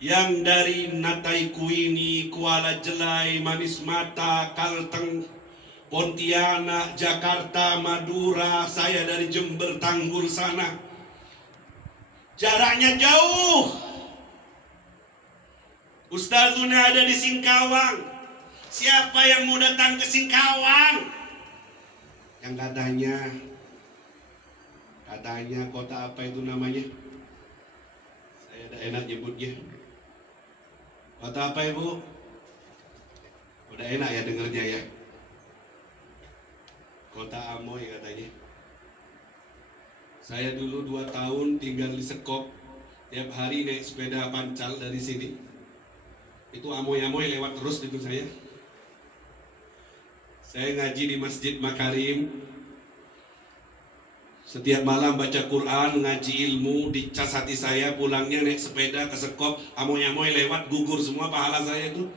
yang dari Natai Kuini, Kuala Jelai, Manis Mata, Kalteng, Pontianak, Jakarta, Madura, saya dari Jember, Tanggul sana. Jaraknya jauh. Ustazuna ada di Singkawang. Siapa yang mau datang ke Singkawang? Yang katanya kota apa itu namanya? Saya ada enak nyebutnya. Kota apa ibu? Udah enak ya dengernya ya. Kota Amoy katanya. Saya dulu 2 tahun tinggal di Sekop. Tiap hari naik sepeda pancal dari sini. Itu Amoy-Amoy lewat terus itu saya. Saya ngaji di Masjid Makarim. Setiap malam baca Quran, ngaji ilmu, dicas hati saya, pulangnya naik sepeda ke Sekop, Amoy-Amoy lewat, gugur semua pahala saya itu.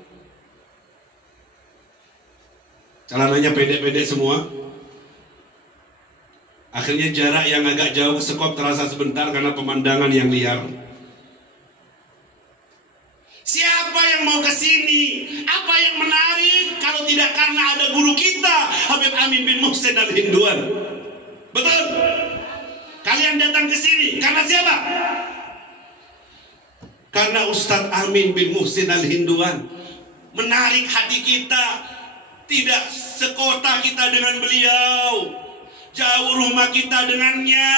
Celananya pendek-pendek semua. Akhirnya jarak yang agak jauh ke Sekop terasa sebentar karena pemandangan yang liar. Siapa yang mau ke sini? Apa yang menarik kalau tidak karena ada guru kita, Habib Amin bin Muhsin Al-Hinduan? Betul? Kalian datang ke sini karena siapa? Karena Ustadz Amin bin Muhsin Al-Hinduan. Menarik hati kita. Tidak sekota kita dengan beliau, jauh rumah kita dengannya,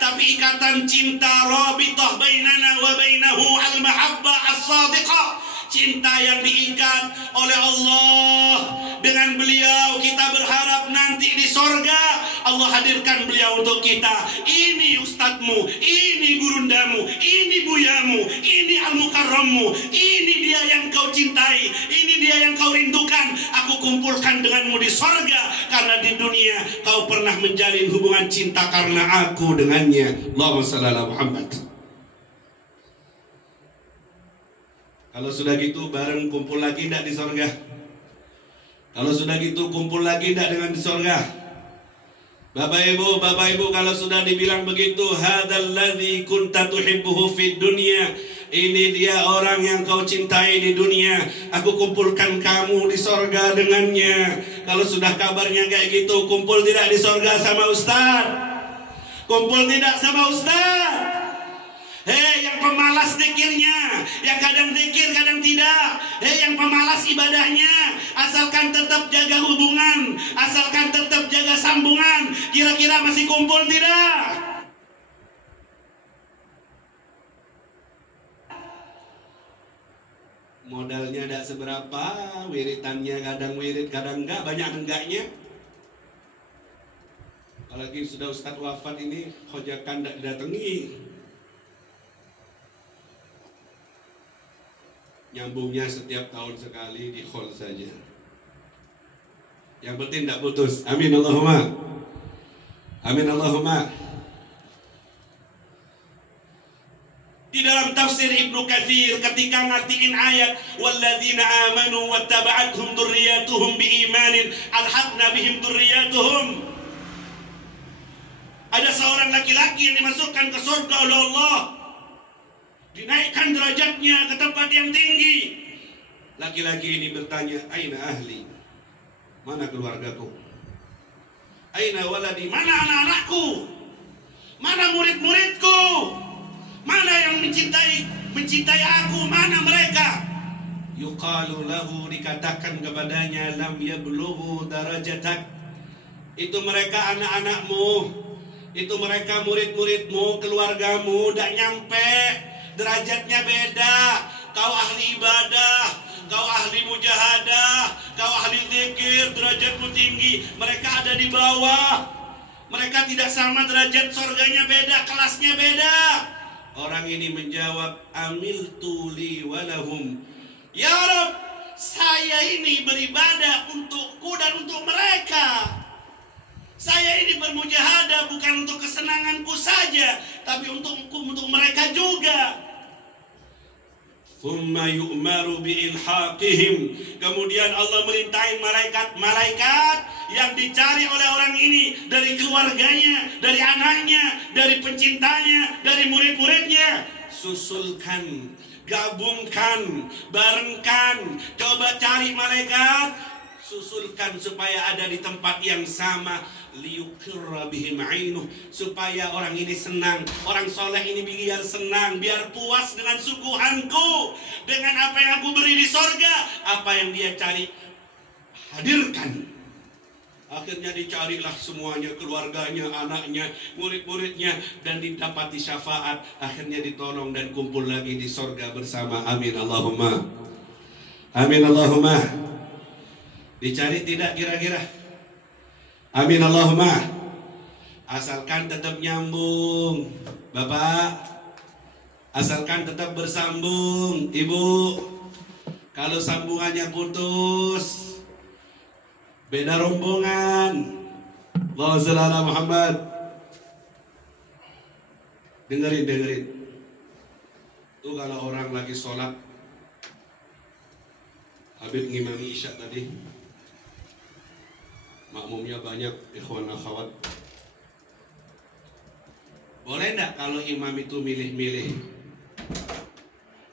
tapi ikatan cinta rabithah bainana wa bainahu al-mahabbah as-sadiqah. Cinta yang diikat oleh Allah dengan beliau. Kita berharap nanti di sorga Allah hadirkan beliau untuk kita. Ini ustadzmu, ini gurundamu, ini buyamu, ini al-mukarrammu. Ini dia yang kau cintai, ini dia yang kau rindukan. Aku kumpulkan denganmu di sorga karena di dunia kau pernah menjalin hubungan cinta karena aku dengannya. Allahumma shalli ala Muhammad. Kalau sudah gitu bareng kumpul lagi tidak di sorga? Kalau sudah gitu kumpul lagi tidak dengan di sorga? Bapak Ibu, kalau sudah dibilang begitu, hadzal ladzi kunta tuhibbuhu fid dunya. Ini dia orang yang kau cintai di dunia. Aku kumpulkan kamu di sorga dengannya. Kalau sudah kabarnya kayak gitu, kumpul tidak di sorga sama Ustaz? Kumpul tidak sama Ustaz? Hei yang pemalas zikirnya, yang kadang zikir kadang tidak. Hei yang pemalas ibadahnya, asalkan tetap jaga hubungan, asalkan tetap jaga sambungan, kira-kira masih kumpul tidak? Modalnya tidak seberapa, wiritannya kadang wirid kadang enggak, banyak enggaknya. Apalagi sudah Ustadz wafat ini, hojakan tidak didatangi. Nyambungnya setiap tahun sekali di hall saja. Yang penting tidak putus. Amin Allahumma. Amin Allahumma. Di dalam tafsir Ibnu Katsir ketika ngertiin ayat walladzina amanu wattaba'athum dzurriyyatuhum biimanin alhaqna bihim dzurriyyatuhum. Ada seorang laki-laki yang dimasukkan ke surga oleh Allah, dinaikkan derajatnya ke tempat yang tinggi. Laki-laki ini bertanya, aina ahli? Mana keluargaku? Aina waladi? Mana anak-anakku? Mana murid-muridku? Mana yang mencintai aku? Mana mereka? Yuqalu lahu, dikatakan kepadanya, lam yablughu darajatak. Itu mereka anak-anakmu, itu mereka murid-muridmu, keluargamu, tidak nyampe. Derajatnya beda. Kau ahli ibadah, kau ahli mujahadah, kau ahli zikir, derajatmu tinggi. Mereka ada di bawah. Mereka tidak sama derajat, surganya beda, kelasnya beda. Orang ini menjawab, amiltu li walahum. Ya Rabb, saya ini beribadah untukku dan untuk mereka. Saya ini bermujahadah bukan untuk kesenanganku saja, tapi untuk mereka juga. Thumma yu'maru bi'ilhaqihim. Kemudian Allah merintahin malaikat yang dicari oleh orang ini dari keluarganya, dari anaknya, dari pencintanya, dari murid-muridnya. susulkan, gabungkan, barengkan, coba cari malaikat, susulkan supaya ada di tempat yang sama, liyuqirra bihim ainuh, supaya orang ini senang, orang soleh ini biar senang, biar puas dengan suguhanku, dengan apa yang aku beri di sorga. Apa yang dia cari, hadirkan. Akhirnya dicarilah semuanya, keluarganya, anaknya, murid-muridnya, dan didapati syafaat. Akhirnya ditolong dan kumpul lagi di sorga bersama. Amin Allahumma. Amin Allahumma. Dicari tidak kira-kira? Amin Allahumma. Asalkan tetap nyambung, Bapak. Asalkan tetap bersambung, Ibu. Kalau sambungannya putus, beda rombongan. Allahumma shalli ala Muhammad. Dengerin. Tuh kalau orang lagi sholat, habis ngimami isya tadi, makmumnya banyak, ikhwan akhwat. Boleh enggak kalau imam itu milih-milih?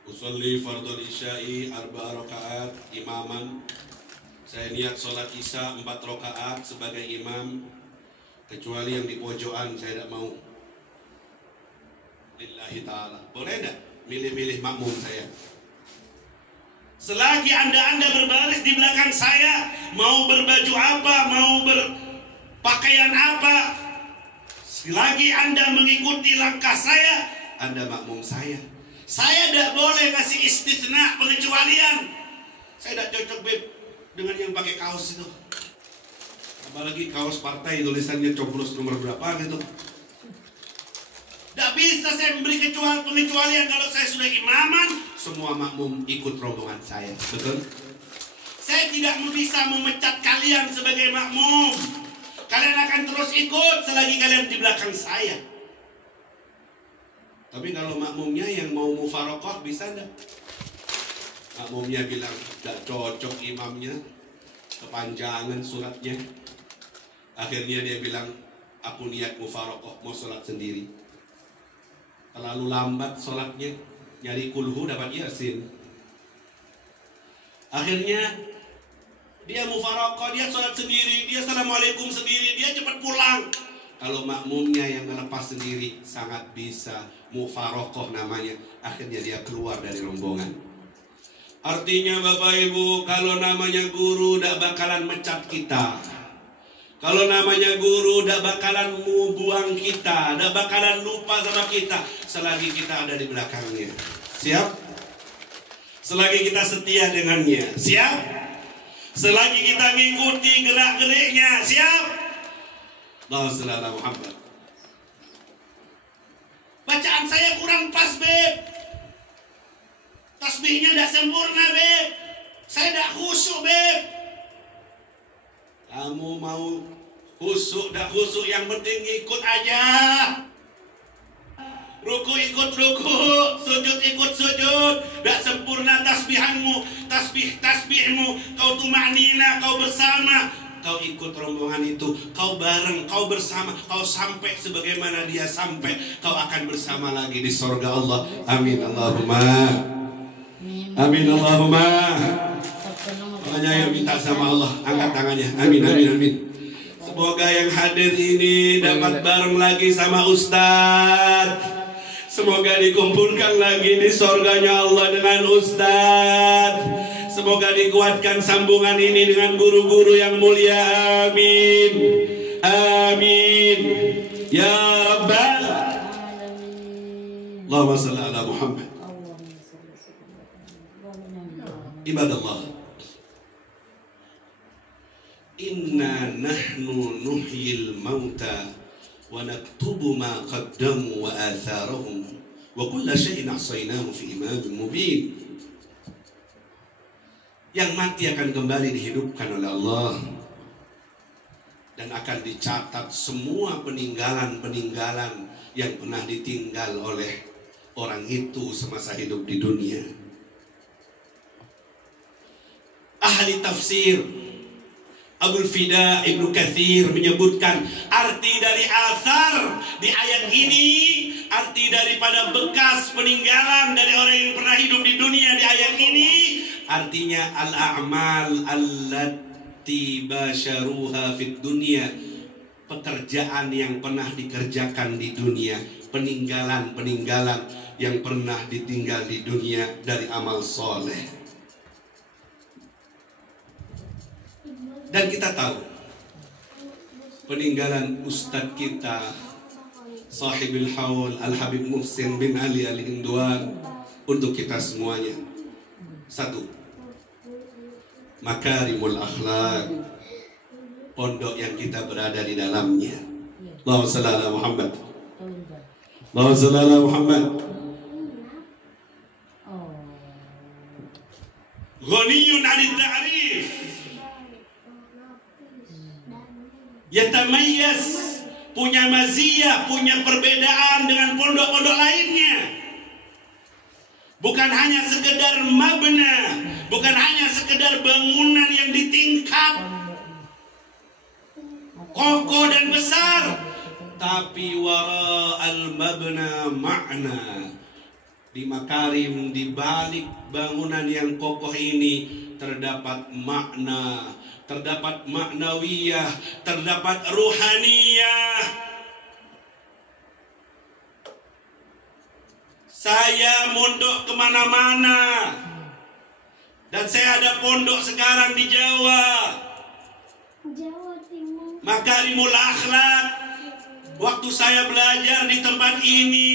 Usolli fardhu isya'i 4 rakaat imaman. Saya niat sholat isya 4 rakaat sebagai imam, kecuali yang di pojokan saya tidak mau. Lillahi ta'ala. Boleh enggak milih-milih makmum saya? Selagi anda berbaris di belakang saya, mau berbaju apa, mau berpakaian apa, selagi anda mengikuti langkah saya, anda makmum saya. Saya tidak boleh kasih istisna, pengecualian. Saya tidak cocok, Beb, dengan yang pakai kaos itu. Apalagi kaos partai tulisannya coblos nomor berapa gitu. Tidak bisa saya memberi pengecualian. Kalau saya sudah imaman, semua makmum ikut rombongan saya. Betul? Saya tidak bisa memecat kalian sebagai makmum. Kalian akan terus ikut selagi kalian di belakang saya. Tapi kalau makmumnya yang mau mufarokoh, bisa enggak? Makmumnya bilang tidak cocok imamnya, kepanjangan suratnya. Akhirnya dia bilang, aku niat mufarokoh, mau sholat sendiri. Terlalu lambat sholatnya, nyari kulhu dapat yasin. Akhirnya dia mufarokoh, dia sholat sendiri, dia assalamualaikum sendiri, dia cepat pulang. Kalau makmumnya yang melepas sendiri, sangat bisa mufarokoh namanya. Akhirnya dia keluar dari rombongan. Artinya Bapak Ibu, kalau namanya guru tidak bakalan mecat kita. Kalau namanya guru tidak bakalan buang kita, tidak bakalan lupa sama kita selagi kita ada di belakangnya. Siap? Selagi kita setia dengannya. Siap? Selagi kita mengikuti gerak-geriknya. Siap? Allahumma shalli ala Muhammad. Bacaan saya kurang pas, Beb. Tasbihnya tidak sempurna, Beb. Saya tidak khusyuk, Beb. Kamu mau khusyuk, tidak khusyuk, yang penting ikut aja. Ruku ikut ruku, sujud ikut sujud. Tidak sempurna tasbihanmu, tasbihmu, kau tumaknina, kau bersama. Kau ikut rombongan itu, kau bareng, kau bersama, kau sampai sebagaimana dia sampai. Kau akan bersama lagi di surga Allah. Amin Allahumma. Amin Allahumma. Makanya yang minta sama Allah, angkat tangannya. Amin, amin, amin. Semoga yang hadir ini dapat bareng lagi sama Ustadz. Semoga dikumpulkan lagi di surganya Allah dengan Ustadz. Semoga dikuatkan sambungan ini dengan guru-guru yang mulia. Amin. Amin. Ya Rabbal. Allahumma salli ala Muhammad. Ibadallah. Inna nahnu nuhyil mauta wa naktubu ma qaddamu wa atharahum wa kulla syai'in ahsaynahu fi imamin mubin. Yang mati akan kembali dihidupkan oleh Allah dan akan dicatat semua peninggalan-peninggalan yang pernah ditinggal oleh orang itu semasa hidup di dunia. Ahli tafsir Abul Fida Ibnu Katsir menyebutkan arti dari athar di ayat ini arti daripada bekas peninggalan dari orang yang pernah hidup di dunia di ayat ini, artinya al-a'mal allati basyaruha fid dunya, pekerjaan yang pernah dikerjakan di dunia, peninggalan-peninggalan yang pernah ditinggal di dunia dari amal soleh. Dan kita tahu peninggalan Ustadz kita Sahibul Haul Al-Habib Muhsin bin Ali Al-Indwan untuk kita semuanya. Satu, Makarimul Akhlak, pondok yang kita berada di dalamnya. Allahumma shalli ala Muhammad. Allahumma shalli ala Muhammad. Ghaniyun 'anil ta'rif, yatamayyaz, punya maziyah, punya perbedaan dengan pondok-pondok lainnya. Bukan hanya sekedar mabna, bukan hanya sekedar bangunan yang ditingkat kokoh dan besar, tapi wara al-mabna makna. Di Makarim, di balik bangunan yang kokoh ini terdapat makna, terdapat maknawiyah, terdapat ruhaniyah. Saya mondok kemana-mana, dan saya ada pondok sekarang di Jawa Timur, Makarimul Akhlak. Waktu saya belajar di tempat ini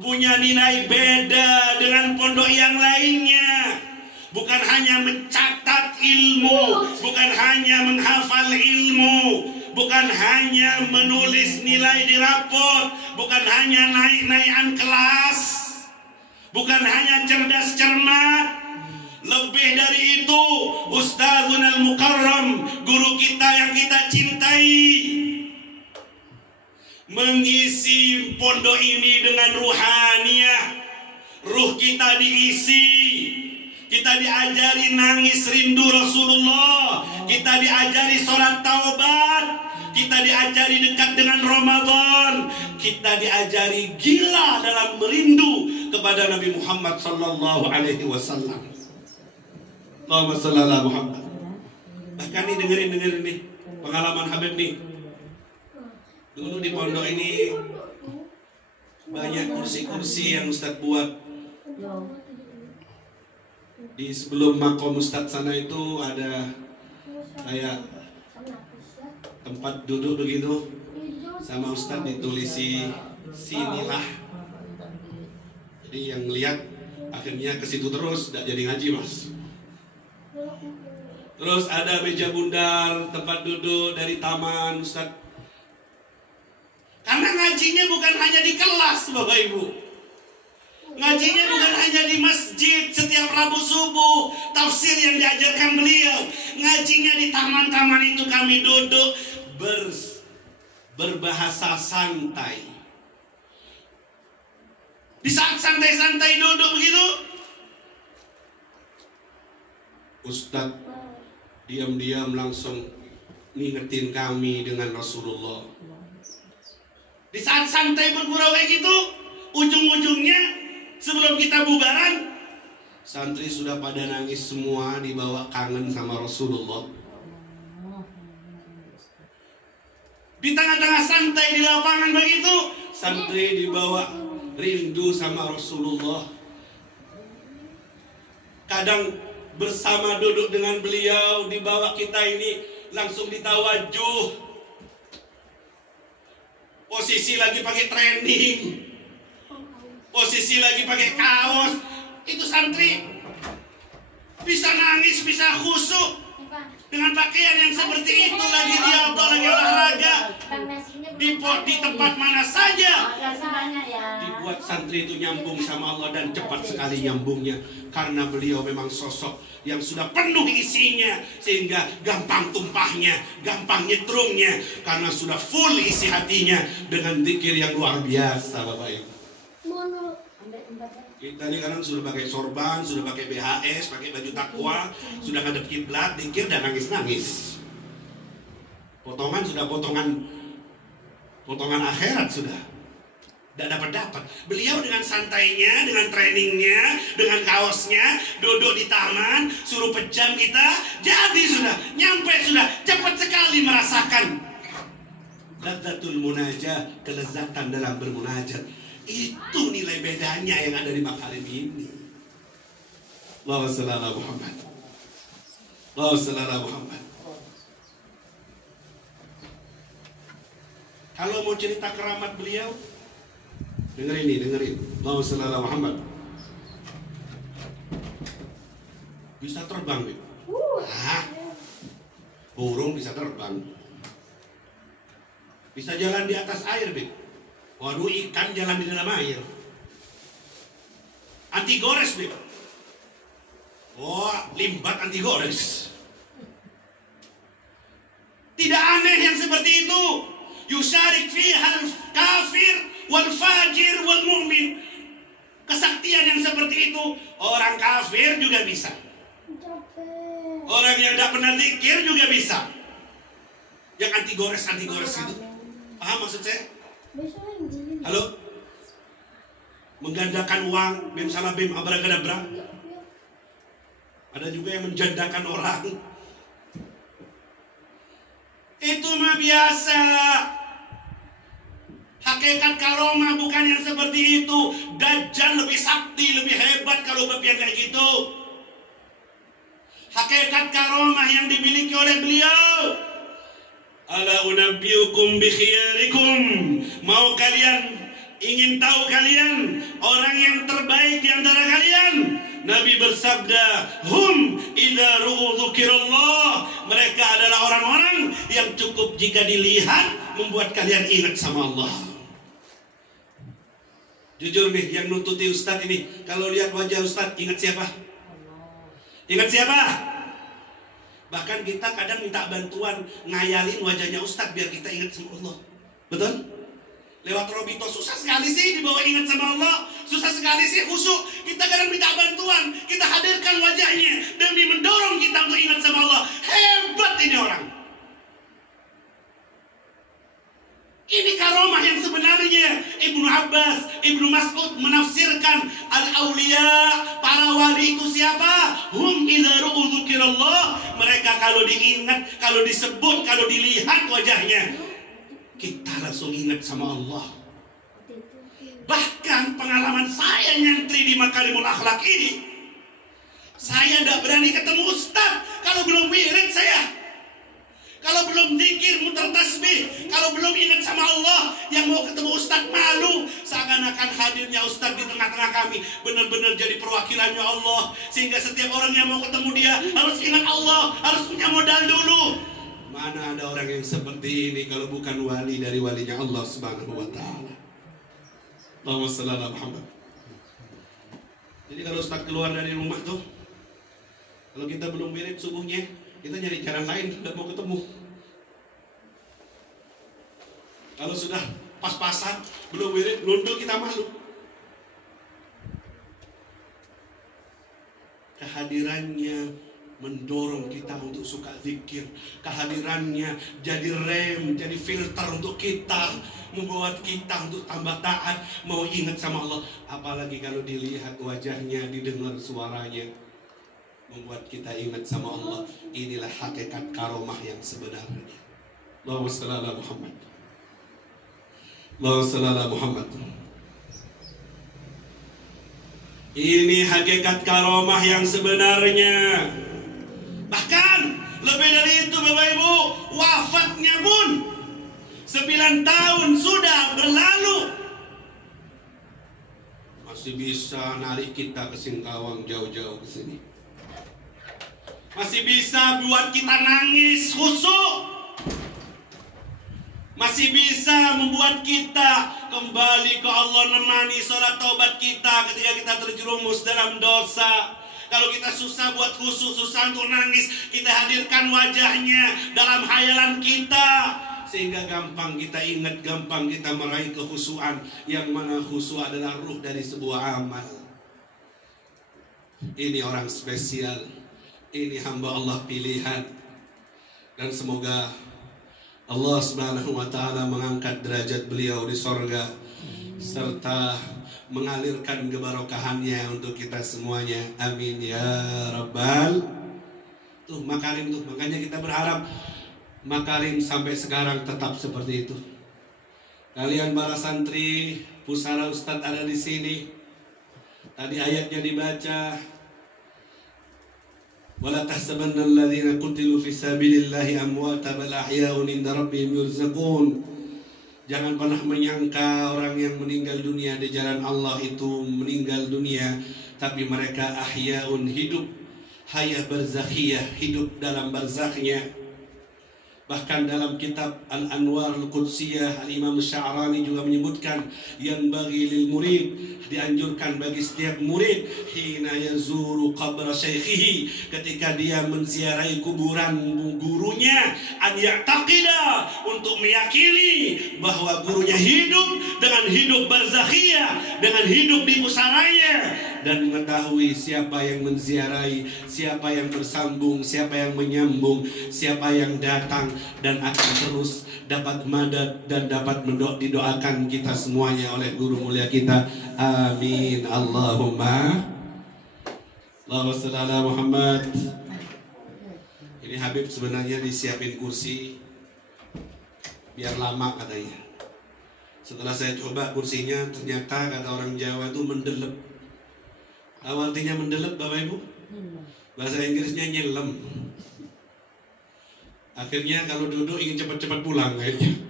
punya nilai beda dengan pondok yang lainnya. Bukan hanya mencatat ilmu, bukan hanya menghafal ilmu, bukan hanya menulis nilai di rapor, bukan hanya naik-naikan kelas, bukan hanya cerdas cermat. Lebih dari itu, Ustadzun Al-Mukarram, guru kita yang kita cintai, mengisi pondok ini dengan ruhaniyah. Ruh kita diisi, kita diajari nangis rindu Rasulullah, kita diajari sholat taubat, kita diajari dekat dengan Ramadan, kita diajari gila dalam merindu kepada Nabi Muhammad sallallahu alaihi wasallam. Allahumma shalli ala Muhammad. Bahkan nih dengerin nih pengalaman Habib nih. Dulu di pondok ini banyak kursi-kursi yang Ustadz buat. Di sebelum makom Ustadz sana itu ada kayak tempat duduk begitu, sama Ustadz ditulisi sinilah. Jadi yang lihat akhirnya ke situ terus, tidak jadi ngaji mas. Terus ada meja bundar, tempat duduk dari taman Ustadz. Karena ngajinya bukan hanya di kelas Bapak Ibu, ngajinya bukan hanya di masjid setiap Rabu subuh, tafsir yang diajarkan beliau. Ngajinya di taman-taman itu kami duduk berbahasa santai. Di saat santai-santai duduk begitu, Ustadz diam-diam langsung ngingetin kami dengan Rasulullah. Di saat santai bergurau kayak gitu, ujung-ujungnya sebelum kita bubaran, santri sudah pada nangis semua, dibawa kangen sama Rasulullah. Di tengah-tengah santai di lapangan begitu, santri dibawa rindu sama Rasulullah. Kadang bersama duduk dengan beliau, dibawa kita ini langsung ditawajuh. Posisi lagi pakai training, posisi lagi pakai kaos, itu santri bisa nangis, bisa khusyuk dengan pakaian yang seperti itu. Lagi riadah, lagi olahraga, di tempat mana saja dibuat santri itu nyambung sama Allah, dan cepat sekali nyambungnya karena beliau memang sosok yang sudah penuh isinya, sehingga gampang tumpahnya, gampang nyetrumnya, karena sudah full isi hatinya dengan zikir yang luar biasa Bapak Ibu. Kita ini kadang sudah pakai sorban, sudah pakai BHS, pakai baju takwa, sudah ngadep kiblat, zikir dan nangis-nangis. Potongan sudah potongan akhirat sudah. Tidak dapat. Beliau dengan santainya, dengan trainingnya, dengan kaosnya, duduk di taman, suruh pejam kita, jadi sudah, nyampe sudah, cepat sekali merasakan lazzatul munajah, kelezatan dalam bermunajat. Itu nilai bedanya yang ada di makarim ini. Allahumma shalli ala Muhammad. Allahumma shalli ala Muhammad. Kalau mau cerita keramat beliau, dengerin. Allahumma shalli ala Muhammad. Bisa terbang, Bib. Burung bisa terbang. Bisa jalan di atas air, Bib. Waduh, ikan jalan di dalam air. Anti gores, Bib. Wah, limbat anti gores. Tidak aneh yang seperti itu. Yusyarik fiha al-kafir wal fajir wal mu'min. Kesaktian yang seperti itu orang kafir juga bisa. Orang yang tidak pernah zikir juga bisa. Yang anti gores itu. Paham maksud saya? Halo? Menggandakan uang, bim salah bim abracadabra. Ada juga yang menjandakan orang. Itu mah biasa. Hakikat karomah bukan yang seperti itu. Dajjal lebih sakti, lebih hebat kalau bab yang kayak gitu. Hakikat karomah yang dimiliki oleh beliau. Ala unabbiukum bi khiyarikum. Mau kalian ingin tahu kalian orang yang terbaik di antara kalian? Nabi bersabda, hum idza ru'u dzikrullah. Mereka adalah orang-orang yang cukup jika dilihat membuat kalian ingat sama Allah. Jujur nih, yang nuntuti Ustadz ini, kalau lihat wajah Ustadz, ingat siapa? Ingat siapa? Bahkan kita kadang minta bantuan ngayalin wajahnya Ustadz biar kita ingat sama Allah. Betul? Lewat Robito susah sekali sih dibawa ingat sama Allah. Susah sekali sih khusyuk. Kita kadang minta bantuan, kita hadirkan wajahnya demi mendorong kita untuk ingat sama Allah. Hebat ini orang. Ini karomah yang sebenarnya. Ibnu Abbas, Ibnu Mas'ud menafsirkan al-awliya, para wali itu siapa? Hum idza ru'u dzikrullah. Mereka kalau diingat, kalau disebut, kalau dilihat wajahnya, kita langsung ingat sama Allah. Bahkan pengalaman saya nyantri di Makarimul Akhlak ini, saya tidak berani ketemu Ustaz kalau belum wirid saya. Kalau belum zikir, muter tasbih, kalau belum ingat sama Allah, yang mau ketemu Ustaz malu. Seakan-akan hadirnya Ustaz di tengah-tengah kami benar-benar jadi perwakilannya Allah. Sehingga setiap orang yang mau ketemu dia harus ingat Allah, harus punya modal dulu. Mana ada orang yang seperti ini kalau bukan wali dari walinya Allah Subhanahu wa ta'ala. Allahumma shalli ala Muhammad. Jadi kalau Ustaz keluar dari rumah tuh, kalau kita belum wirid subuhnya, kita nyari jalan lain, tidak mau ketemu. Kalau sudah pas-pasan, belum wirid, nunduk, kita malu. Kehadirannya mendorong kita untuk suka zikir. Kehadirannya jadi rem, jadi filter untuk kita, membuat kita untuk tambah taat, mau ingat sama Allah. Apalagi kalau dilihat wajahnya, didengar suaranya, membuat kita ingat sama Allah. Inilah hakikat karomah yang sebenarnya. Allahumma shalli ala Muhammad. Allahumma shalli ala Muhammad. Ini hakikat karomah yang sebenarnya. Bahkan lebih dari itu Bapak Ibu, wafatnya pun 9 tahun sudah berlalu, masih bisa narik kita ke Singkawang jauh-jauh ke sini. Masih bisa buat kita nangis khusyuk. Masih bisa membuat kita kembali ke Allah, nemani sholat taubat kita ketika kita terjerumus dalam dosa. Kalau kita susah buat khusyuk, susah untuk nangis, kita hadirkan wajahnya dalam hayalan kita. Sehingga gampang kita ingat, gampang kita meraih kekhusyuan. Yang mana khusyuk adalah ruh dari sebuah amal. Ini orang spesial. Ini hamba Allah pilihan. Dan semoga Allah Subhanahu wa ta'ala mengangkat derajat beliau di sorga. serta mengalirkan kebarokahannya untuk kita semuanya. Amin ya rabbal. Tuh makarim tuh, makanya kita berharap makarim sampai sekarang tetap seperti itu. Kalian para santri, pusara Ustadz ada di sini. Tadi ayatnya dibaca, wala tahsabanna alladhina qutilu fi sabilillahi amwata bal ahya'un 'inda rabbihim yurzaqun. Jangan pernah menyangka orang yang meninggal dunia di jalan Allah itu meninggal dunia, tapi mereka ahya'un, hidup hayah barzakhiyah, hidup dalam barzakhnya. Bahkan dalam kitab Al-Anwar Al-Qudsiyah, Al-Imam Sya'rani juga menyebutkan yang bagi lil murid, dianjurkan bagi setiap murid hina yazuru qabra syaikhihi, ketika dia menziarahi kuburan gurunya, an ya'taqida, untuk meyakini bahwa gurunya hidup dengan hidup barzakhiyah, dengan hidup di pusaranya, dan mengetahui siapa yang menziarahi, siapa yang bersambung, siapa yang menyambung, siapa yang datang, dan akan terus dapat madad dan dapat didoakan kita semuanya oleh guru mulia kita. Amin Allahumma. Allahumma shalli ala Muhammad. Ini Habib sebenarnya disiapin kursi biar lama katanya. Setelah saya coba kursinya, ternyata kata orang Jawa itu mendelep. Artinya mendelep Bapak Ibu? Bahasa Inggrisnya nyelem. Akhirnya kalau duduk ingin cepat-cepat pulang kayaknya.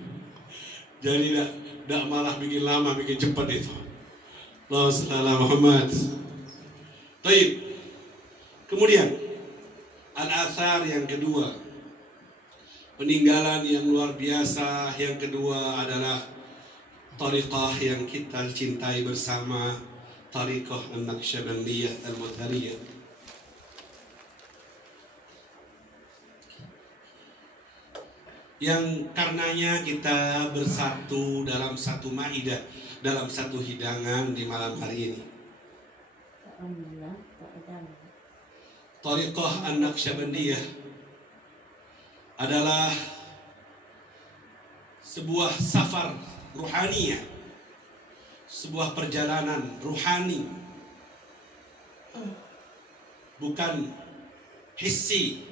Jadi tidak malah bikin lama, bikin cepat itu. Allahumma shalli ala Muhammad. Baik. Kemudian al-athar yang kedua, peninggalan yang luar biasa yang kedua adalah tariqah yang kita cintai bersama, tariqah An-Naqsyabandiyah Al-Muthariyah. Yang karenanya kita bersatu dalam satu maidah, dalam satu hidangan di malam hari ini. Tariqah An-Naqsyabandiyah adalah sebuah safar ruhaniyah, sebuah perjalanan ruhani, bukan hissi,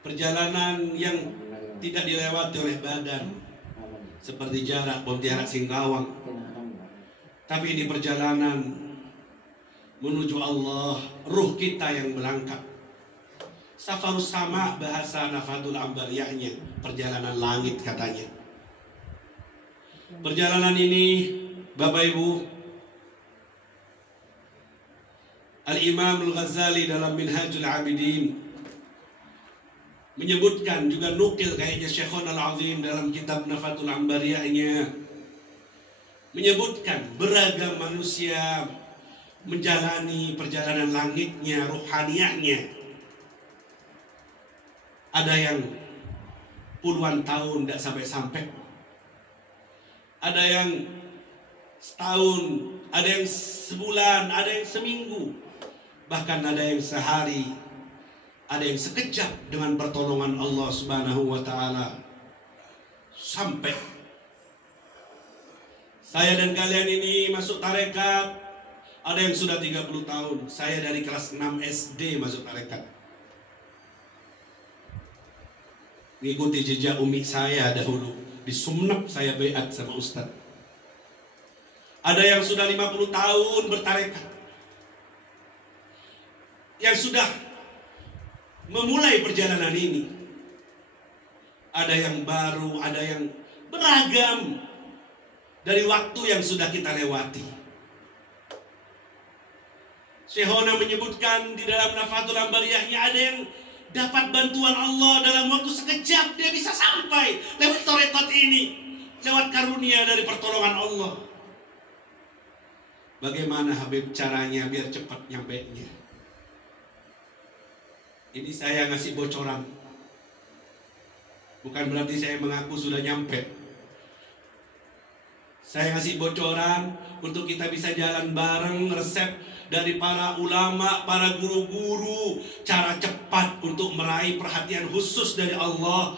perjalanan yang tidak dilewati oleh badan seperti jarak Pontianak Singkawang, tapi ini perjalanan menuju Allah, ruh kita yang berangkat. Safarus sama, bahasa Nafatul Ambariyahnya, perjalanan langit katanya. Perjalanan ini Bapak Ibu, Al-Imam Al-Ghazali dalam Minhajul Abidin menyebutkan, juga nukil kayaknya Syekhon Al-Azim dalam kitab Nafatul Ambariyahnya, menyebutkan beragam manusia menjalani perjalanan langitnya, ruhaniyahnya. Ada yang puluhan tahun tidak sampai-sampai, ada yang setahun, ada yang sebulan, ada yang seminggu, bahkan ada yang sehari, ada yang sekejap dengan pertolongan Allah Subhanahu wa Ta'ala. Sampai saya dan kalian ini masuk tarekat, ada yang sudah 30 tahun. Saya dari kelas 6 SD masuk tarekat, ngikuti jejak umi saya dahulu. Di Sumenep saya baiat sama Ustaz. Ada yang sudah 50 tahun bertarekat, yang sudah memulai perjalanan ini. Ada yang baru, ada yang beragam dari waktu yang sudah kita lewati. Syekhona menyebutkan di dalam Nafatul Ambariyahnya, ada yang dapat bantuan Allah dalam waktu sekejap, dia bisa sampai lewat tarekat ini, lewat karunia dari pertolongan Allah. Bagaimana Habib caranya biar cepat nyampainya? Ini saya ngasih bocoran, bukan berarti saya mengaku sudah nyampe. Saya ngasih bocoran untuk kita bisa jalan bareng, resep dari para ulama, para guru-guru, cara cepat untuk meraih perhatian khusus dari Allah,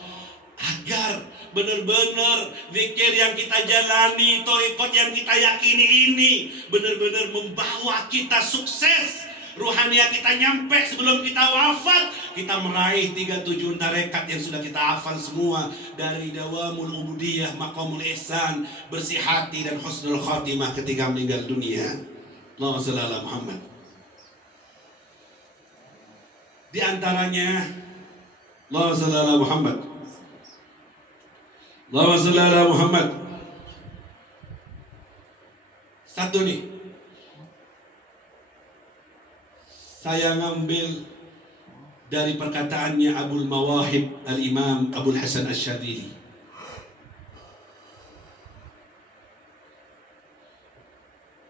agar benar-benar zikir yang kita jalani, thariqat yang kita yakini ini benar-benar membawa kita sukses. Ruhaniah kita nyampe sebelum kita wafat, kita meraih 37 tarekat yang sudah kita hafal semua, dari dawamul ubudiyah, maqamul ihsan, bersih hati dan husnul khatimah ketika meninggal dunia. Allahumma shalli ala Muhammad. Di antaranya Allahumma shalli ala Muhammad. Allahumma shalli ala Muhammad. Satu nih, saya ngambil dari perkataannya Abul Mawahib Al-Imam Abul Hasan Asy-Syadzili.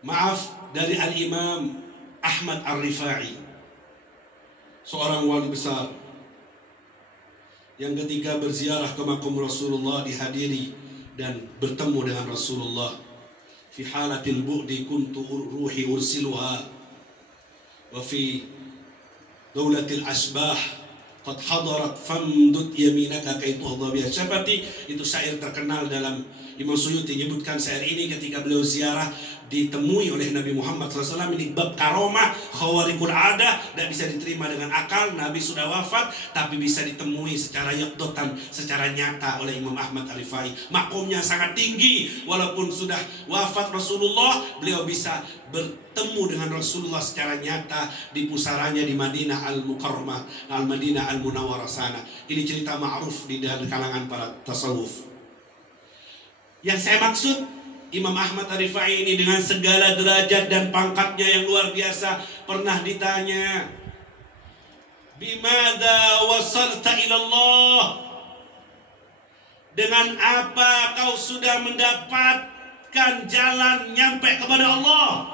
Maaf, dari Al-Imam Ahmad Ar-Rifai, seorang wali besar yang ketika berziarah ke makam Rasulullah dihadiri dan bertemu dengan Rasulullah. Fi halatil bu'di kuntu ruhi ursiluha وفي دولة الأشباح قد حضرت فامدد يمينك كي تهضى بها syafati. Itu syair terkenal dalam Imam Suyuti menyebutkan syair ini ketika beliau ziarah ditemui oleh Nabi Muhammad SAW. Ini bab karomah khawarikul adah, tidak bisa diterima dengan akal. Nabi sudah wafat tapi bisa ditemui secara yakdotan, secara nyata oleh Imam Ahmad Ar-Rifai. Makomnya sangat tinggi, walaupun sudah wafat Rasulullah, beliau bisa bertemu dengan Rasulullah secara nyata di pusaranya di Madinah Al-Mukarramah, Al-Madinah Al-Munawwarah sana. Ini cerita ma'ruf di dalam kalangan para tasawuf. Yang saya maksud, Imam Ahmad Ar-Rifai ini dengan segala derajat dan pangkatnya yang luar biasa pernah ditanya, "Bimadza wasalta ila Allah?" Dengan apa kau sudah mendapatkan jalan nyampe kepada Allah?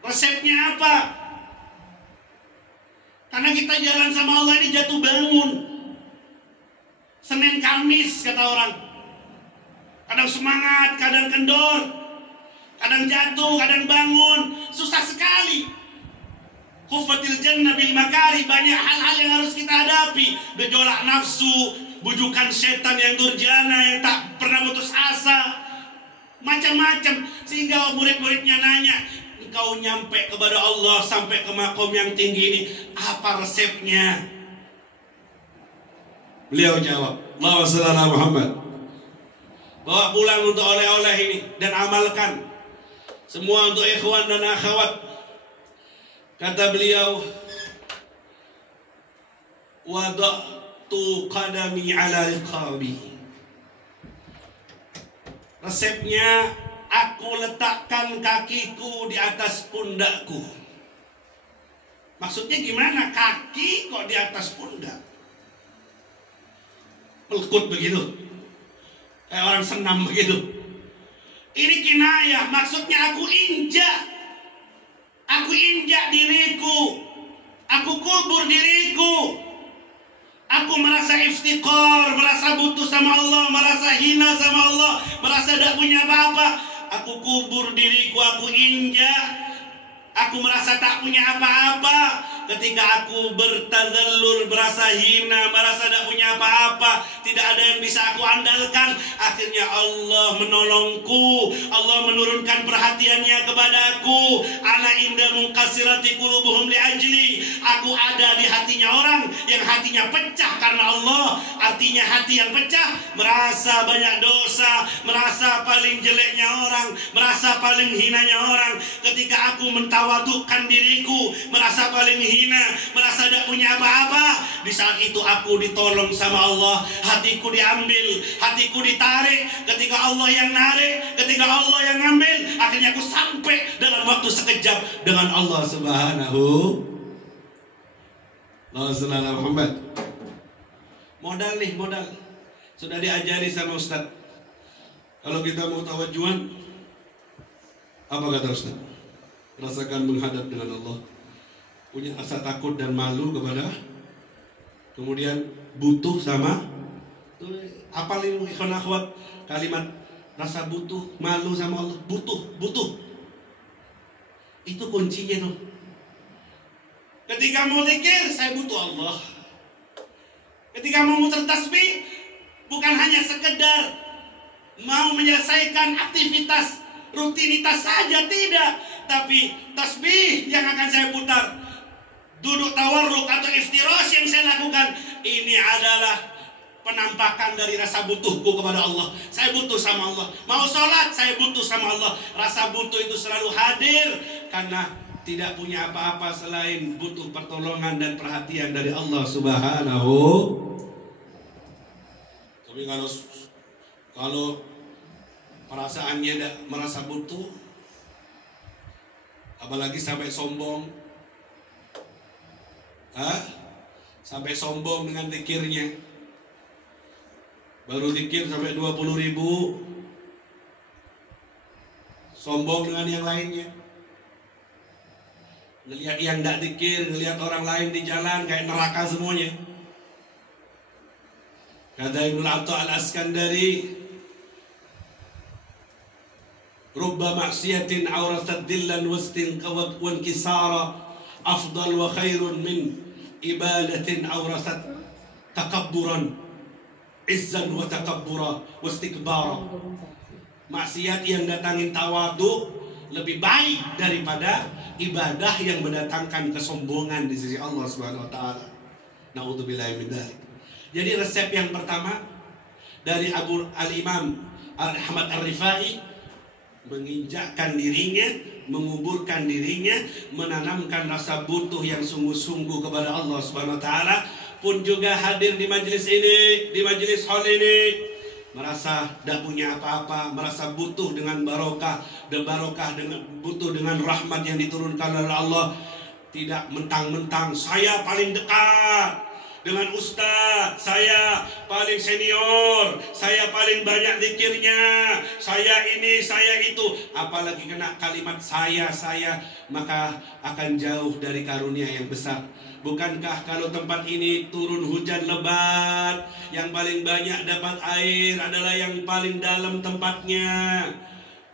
Resepnya apa? Karena kita jalan sama Allah ini jatuh bangun, Senin Kamis kata orang. Kadang semangat, kadang kendor, kadang jatuh, kadang bangun. Susah sekali. Khuffatil jannah bil makari. Banyak hal-hal yang harus kita hadapi. Gejolak nafsu, bujukan setan yang durjana, yang tak pernah putus asa, macam-macam. Sehingga murid-muridnya nanya, engkau nyampe kepada Allah sampai ke makom yang tinggi ini, apa resepnya? Beliau jawab, Allahumma shalli ala Muhammad. Bawa pulang untuk oleh-oleh ini dan amalkan semua untuk ikhwan dan akhwat. Kata beliau, wada'tu qadami ala riqabi. Resepnya, aku letakkan kakiku di atas pundakku. Maksudnya gimana? Kaki kok di atas pundak? Pelekut begitu, kayak orang senam begitu. Ini kinayah, maksudnya aku injak diriku, aku kubur diriku. Aku merasa iftiqar, merasa butuh sama Allah, merasa hina sama Allah, merasa tidak punya apa-apa. Aku kubur diriku, aku injak. Aku merasa tak punya apa-apa. Ketika aku bertazallul, merasa hina, merasa tidak punya apa-apa, tidak ada yang bisa aku andalkan. Akhirnya Allah menolongku, Allah menurunkan perhatiannya kepadaku. Ana inda munqasirati qulubuhum li ajli. Aku ada di hatinya orang yang hatinya pecah karena Allah. Artinya hati yang pecah, merasa banyak dosa, merasa paling jeleknya orang, merasa paling hinanya orang. Ketika aku mentawadukkan diriku, merasa paling hina, merasa tidak punya apa-apa, di saat itu aku ditolong sama Allah. Hatiku diambil, hatiku ditarik. Ketika Allah yang narik, ketika Allah yang ngambil, akhirnya aku sampai dalam waktu sekejap dengan Allah Subhanahu. Allahumma Muhammad. Modal nih, modal. Sudah diajari sama Ustaz. Kalau kita mau tawajuan, apa kata Ustaz? Rasakan menghadap dengan Allah, punya rasa takut dan malu kepada, kemudian butuh sama, apa ini ikhwan akhwat, kalimat rasa butuh, malu sama Allah, butuh. Itu kuncinya tuh. Ketika mau zikir, saya butuh Allah. Ketika mau muter tasbih, Bukan hanya sekedar mau menyelesaikan aktivitas rutinitas saja, tidak. Tapi tasbih yang akan saya putar, duduk tawarruk atau iftirash yang saya lakukan, ini adalah penampakan dari rasa butuhku kepada Allah. Saya butuh sama Allah. Mau sholat, saya butuh sama Allah. Rasa butuh itu selalu hadir karena tidak punya apa-apa selain butuh pertolongan dan perhatian dari Allah Subhanahu. Tapi kalau perasaannya tidak merasa butuh, apalagi sampai sombong, sampai sombong dengan zikirnya. Baru zikir sampai 20.000, sombong dengan yang lainnya. Ngelihat yang tidak zikir, ngelihat orang lain di jalan kayak neraka semuanya. Kata Ibnu Atha Al-Askandari, rubba maksiatin awrasat dillan wastinqawat wankisara afdal wa khairun min ibadatin awrasat takabburan izzan wa takabbura wastikbara. Maksiat yang datangin tawadu lebih baik daripada ibadah yang mendatangkan kesombongan di sisi Allah Subhanahu wa taala. Naudzubillahi min dzalik. Jadi resep yang pertama dari Al-Imam Ahmad Ar-Rifai, menginjakkan dirinya, menguburkan dirinya, menanamkan rasa butuh yang sungguh-sungguh kepada Allah Subhanahu wa taala. Pun juga hadir di majelis ini, di majelis hall ini, merasa tidak punya apa-apa, merasa butuh dengan barokah, dan barokah dengan butuh dengan rahmat yang diturunkan oleh Allah. Tidak mentang-mentang saya paling dekat dengan ustaz, saya paling senior, saya paling banyak zikirnya, saya ini, saya itu, apalagi kena kalimat saya, maka akan jauh dari karunia yang besar. Bukankah kalau tempat ini turun hujan lebat, yang paling banyak dapat air adalah yang paling dalam tempatnya,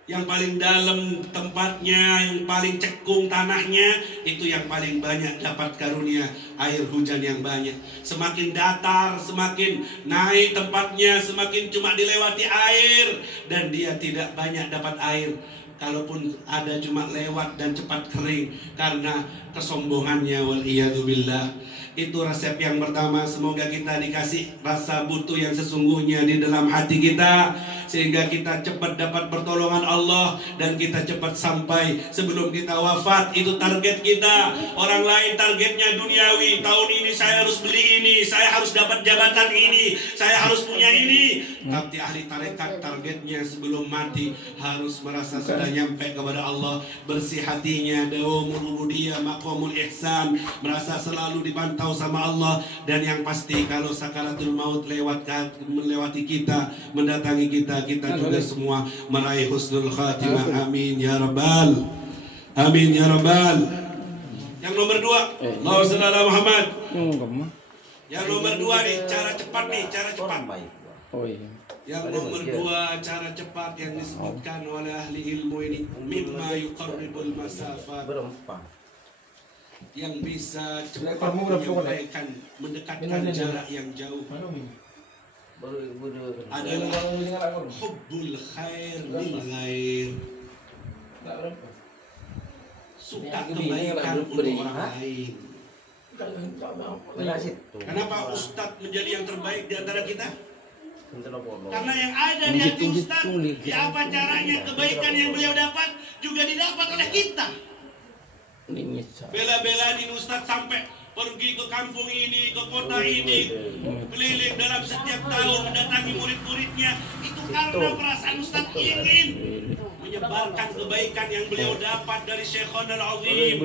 yang paling dalam tempatnya, yang paling cekung tanahnya, itu yang paling banyak dapat karunia air hujan yang banyak. Semakin datar, semakin naik tempatnya, semakin cuma dilewati air, dan dia tidak banyak dapat air. Kalaupun ada cuma lewat dan cepat kering karena kesombongannya, waliyadzubillah. Itu resep yang pertama. Semoga kita dikasih rasa butuh yang sesungguhnya di dalam hati kita, sehingga kita cepat dapat pertolongan Allah dan kita cepat sampai sebelum kita wafat. Itu target kita. Orang lain targetnya duniawi. Tahun ini saya harus beli ini, saya harus dapat jabatan ini, saya harus punya ini. Tapi ahli tarekat targetnya sebelum mati harus merasa sudah nyampe kepada Allah, bersih hatinya, dawamul ubudiyah, maqamul ihsan, merasa selalu dipantau sama Allah. Dan yang pasti kalau sakaratul maut melewati kita, mendatangi kita juga semua meraih husnul khatimah. Amin ya rabbal, amin ya rabbal. Yang nomor 2, Allahumma shalli ala Muhammad. Yang nomor 2 nih, cara cepat nih, cara cepat. Yang nomor 2, cara cepat yang disebutkan oleh ahli ilmu ini, mimma yuqarribul masafat, yang bisa cepat menyampaikan, mendekatkan jarak yang jauh, adalah hubbul khair lil ghair, suka kebaikan untuk orang lain. Kenapa Ustadz menjadi yang terbaik di antara kita? Karena yang ada di hati Ustadz, ya apa caranya kebaikan yang beliau dapat juga didapat oleh kita. Bela-belain Ustadz sampai pergi ke kampung ini, ke kota ini, keliling dalam setiap tahun mendatangi murid-muridnya. Itu karena perasaan Ustadz ingin menyebarkan kebaikan yang beliau dapat dari Syekhon Al-Azim,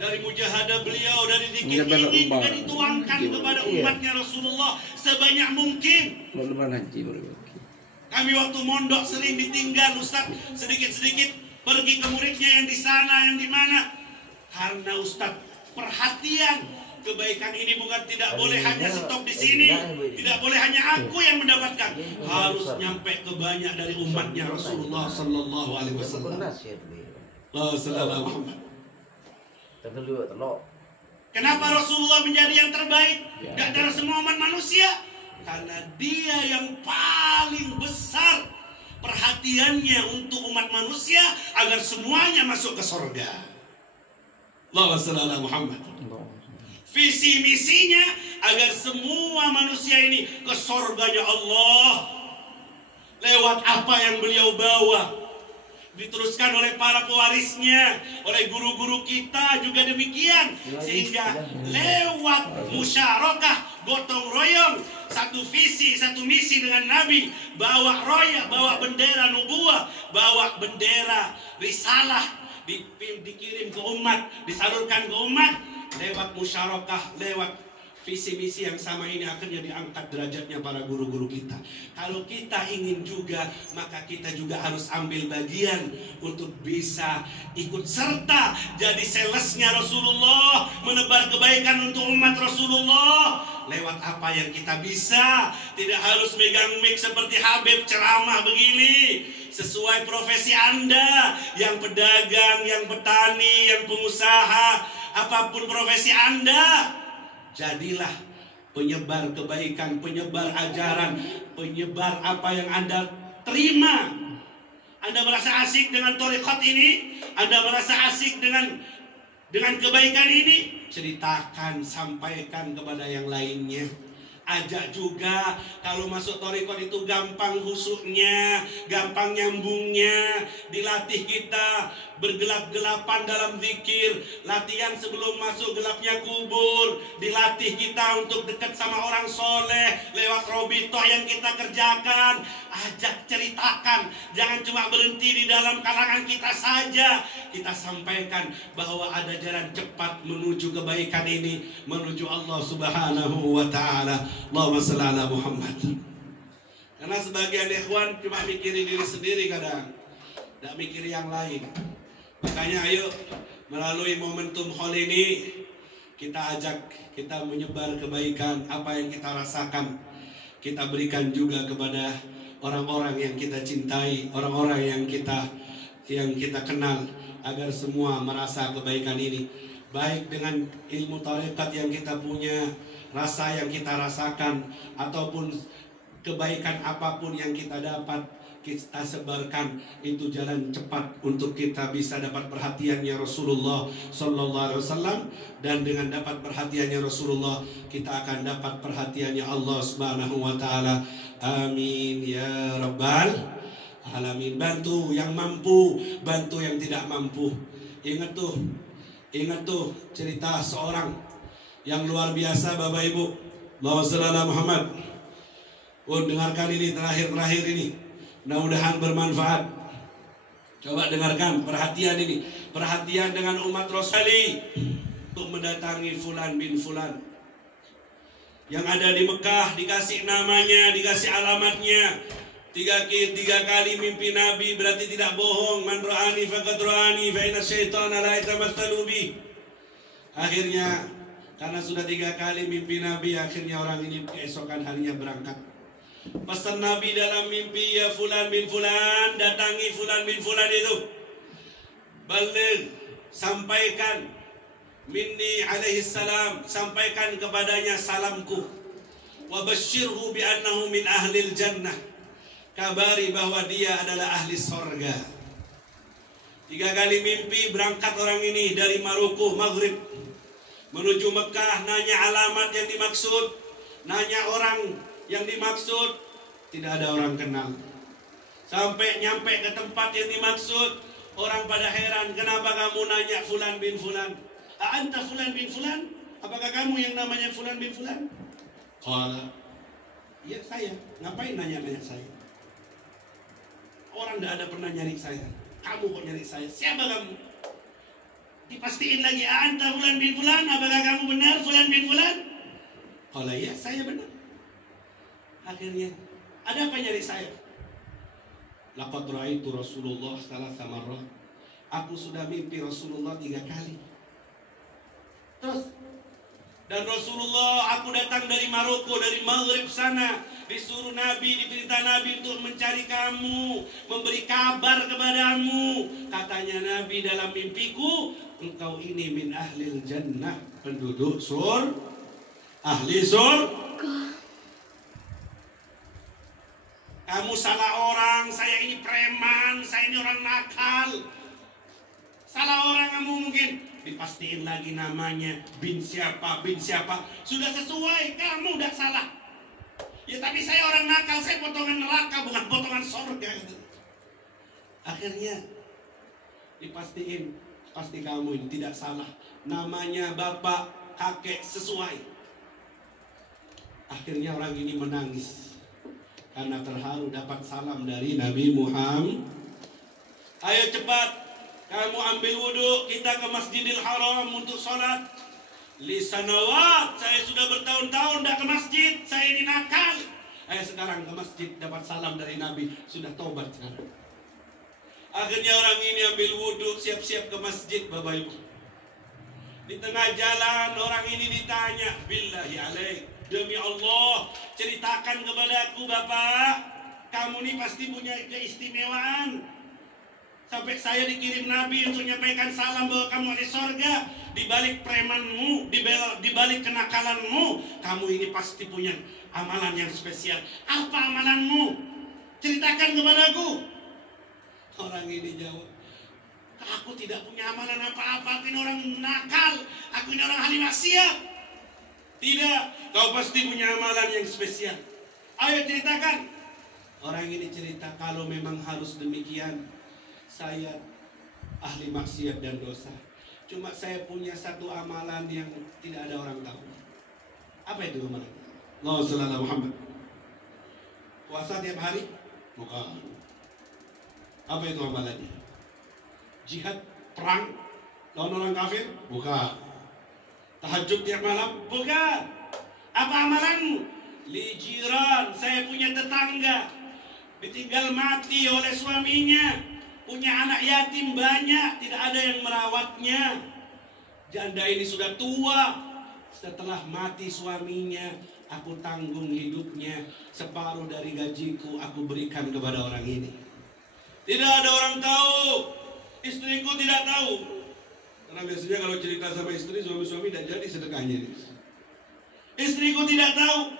dari mujahadah beliau, dari zikir ini juga dituangkan kepada umatnya Rasulullah sebanyak mungkin. Kami waktu mondok sering ditinggal Ustadz, sedikit-sedikit pergi ke muridnya yang di sana, yang di mana. Karena Ustadz perhatian kebaikan ini bukan tidak boleh hanya stop di sini, tidak boleh hanya aku yang mendapatkan, harus nyampe ke banyak dari umatnya Rasulullah Sallallahu Alaihi Wasallam. Kenapa Rasulullah menjadi yang terbaik? Tidak dari semua umat manusia. Karena dia yang paling besar perhatiannya untuk umat manusia agar semuanya masuk ke surga. Allahumma shalli ala Muhammad. Visi misinya agar semua manusia ini ke surganya Allah. Lewat apa yang beliau bawa, diteruskan oleh para pewarisnya, oleh guru-guru kita juga demikian. Sehingga lewat musyarakah, gotong royong, satu visi, satu misi dengan Nabi, bawa roya, bawa bendera nubuah, bawa bendera risalah, dikirim ke umat, disalurkan ke umat. Lewat musyarakah, lewat visi misi yang sama ini akhirnya diangkat derajatnya para guru-guru kita. Kalau kita ingin juga, maka kita juga harus ambil bagian untuk bisa ikut serta jadi salesnya Rasulullah, menebar kebaikan untuk umat Rasulullah lewat apa yang kita bisa. Tidak harus megang mic seperti Habib ceramah begini. Sesuai profesi Anda, yang pedagang, yang petani, yang pengusaha, apapun profesi Anda, jadilah penyebar kebaikan, penyebar ajaran, penyebar apa yang Anda terima. Anda merasa asik dengan thariqat ini, Anda merasa asik dengan kebaikan ini, ceritakan, sampaikan kepada yang lainnya. Ajak juga, kalau masuk thariqat itu gampang husuknya, gampang nyambungnya. Dilatih kita bergelap-gelapan dalam zikir, latihan sebelum masuk gelapnya kubur. Dilatih kita untuk dekat sama orang soleh lewat robitoh yang kita kerjakan. Ajak, ceritakan, jangan cuma berhenti di dalam kalangan kita saja. Kita sampaikan bahwa ada jalan cepat menuju kebaikan ini, menuju Allah Subhanahu wa ta'ala. Allahumma shalli ala Muhammad. Karena sebagian ikhwan cuma mikirin diri sendiri kadang, tidak mikir yang lain. Makanya ayo melalui momentum haul ini kita ajak, kita menyebar kebaikan. Apa yang kita rasakan kita berikan juga kepada orang-orang yang kita cintai, orang-orang yang kita kenal, agar semua merasa kebaikan ini. Baik dengan ilmu tarekat yang kita punya, rasa yang kita rasakan, ataupun kebaikan apapun yang kita dapat, kita sebarkan. Itu jalan cepat untuk kita bisa dapat perhatiannya Rasulullah Sallallahu Alaihi Wasallam. Dan dengan dapat perhatiannya Rasulullah, kita akan dapat perhatiannya Allah Subhanahu Wa Taala. Amin ya Rabbal Alamin. Bantu yang mampu, bantu yang tidak mampu. Ingat tuh cerita seorang yang luar biasa, Bapak Ibu. Allahumma shalli ala Muhammad. Dengarkan ini terakhir ini. Mudah-mudahan bermanfaat. Coba dengarkan, perhatian ini. Perhatian dengan umat Rasul untuk mendatangi fulan bin fulan yang ada di Mekah, dikasih namanya, dikasih alamatnya. Tiga kali mimpi Nabi, berarti tidak bohong. Man ra'ani faqad ra'ani fa inna syaitana la yatamatsalu bi. Akhirnya karena sudah 3 kali mimpi Nabi, akhirnya orang ini keesokan harinya berangkat. Pesan Nabi dalam mimpi, ya fulan bin fulan, datangi fulan bin fulan itu. Baligh, sampaikan minni alaihi salam, sampaikan kepadanya salamku. Wa basyirhu bi annahu min ahlil jannah, kabari bahwa dia adalah ahli sorga. 3 kali mimpi berangkat orang ini dari Maroko Maghrib menuju Mekah, nanya alamat yang dimaksud, nanya orang yang dimaksud, tidak ada orang kenal. Sampai nyampe ke tempat yang dimaksud, orang pada heran, kenapa kamu nanya fulan bin fulan? Anta fulan bin fulan? Apakah kamu yang namanya fulan bin fulan? Qala, iya saya. Ngapain nanya-nanya saya? Orang tidak ada pernah nyari saya. Kamu kok nyari saya? Siapa kamu? Dipastiin lagi, anta fulan bin fulan? Apakah kamu benar fulan bin fulan? Qala, iya saya benar. Akhirnya, ada apa nyari saya? Laqad ra'aitu Rasulullah salasa marrah. Aku sudah mimpi Rasulullah 3 kali. Terus, dan Rasulullah, aku datang dari Maroko, dari Maghrib sana, disuruh Nabi, diperintah Nabi untuk mencari kamu, memberi kabar kepadamu. Katanya Nabi dalam mimpiku, engkau ini min ahlil jannah, penduduk ahli surga. kamu salah orang, saya ini preman, saya ini orang nakal. Salah orang kamu mungkin. Dipastiin lagi namanya, bin siapa, sudah sesuai, kamu udah salah. Ya tapi saya orang nakal, saya potongan neraka bukan potongan surga gitu. Akhirnya dipastiin, pasti kamu ini tidak salah, namanya bapak, kakek sesuai. Akhirnya orang ini menangis karena terharu dapat salam dari Nabi Muhammad. Ayo cepat, kamu ambil wudhu, kita ke Masjidil Haram untuk sholat. Lisanawat, saya sudah bertahun-tahun tidak ke masjid, saya ini nakal. Ayo sekarang ke masjid, dapat salam dari Nabi, sudah taubat sekarang. Akhirnya orang ini ambil wudhu, siap-siap ke masjid, Bapak Ibu. Di tengah jalan orang ini ditanya, billahi alaik, demi Allah, ceritakan kepadaku Bapak, kamu ini pasti punya keistimewaan. Sampai saya dikirim Nabi untuk menyampaikan salam bahwa kamu ahli sorga. Di balik premanmu, di balik kenakalanmu, kamu ini pasti punya amalan yang spesial. Apa amalanmu? Ceritakan kepadaku. Orang ini jawab, aku tidak punya amalan apa-apa, aku ini orang nakal, aku ini orang ahli maksiat. Tidak, kau pasti punya amalan yang spesial. Ayo ceritakan. Orang ini cerita, kalau memang harus demikian, saya ahli maksiat dan dosa. Cuma saya punya satu amalan yang tidak ada orang tahu. Apa itu amalan? Allahumma shalli ala Muhammad. Puasa tiap hari? Bukan. Apa itu amalannya? Jihad, perang, lawan orang kafir? Bukan. Tahajud tiap malam? Bukan. Apa amalanmu? Lijiran, saya punya tetangga ditinggal mati oleh suaminya, punya anak yatim banyak, tidak ada yang merawatnya. Janda ini sudah tua, setelah mati suaminya, aku tanggung hidupnya, separuh dari gajiku aku berikan kepada orang ini. Tidak ada orang tahu, istriku tidak tahu. Karena biasanya kalau cerita sama istri, suami-suami tidak jadi sedekahnya. Istriku tidak tahu.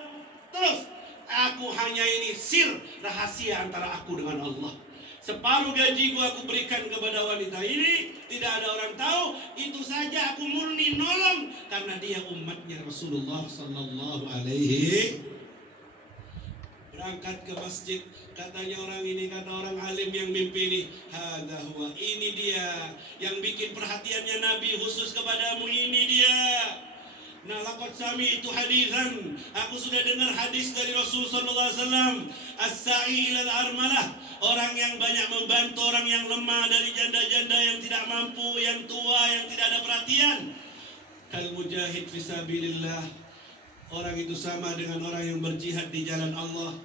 Terus, aku hanya ini sir, rahasia antara aku dengan Allah. Separuh gajiku aku berikan kepada wanita ini, tidak ada orang tahu. Itu saja aku murni nolong, karena dia umatnya Rasulullah Sallallahu Alaihi. Berangkat ke masjid, katanya orang ini, kata orang alim yang mimpi ini, hadza huwa, ini dia yang bikin perhatiannya Nabi khusus kepadamu, ini dia. Nah, laqad sami itu hadisan, aku sudah dengar hadis dari Rasul sallallahu alaihi wasallam, as-sa'i ilal armalah, orang yang banyak membantu orang yang lemah dari janda-janda yang tidak mampu, yang tua, yang tidak ada perhatian. Kal mujahid fisabilillah, orang itu sama dengan orang yang berjihad di jalan Allah.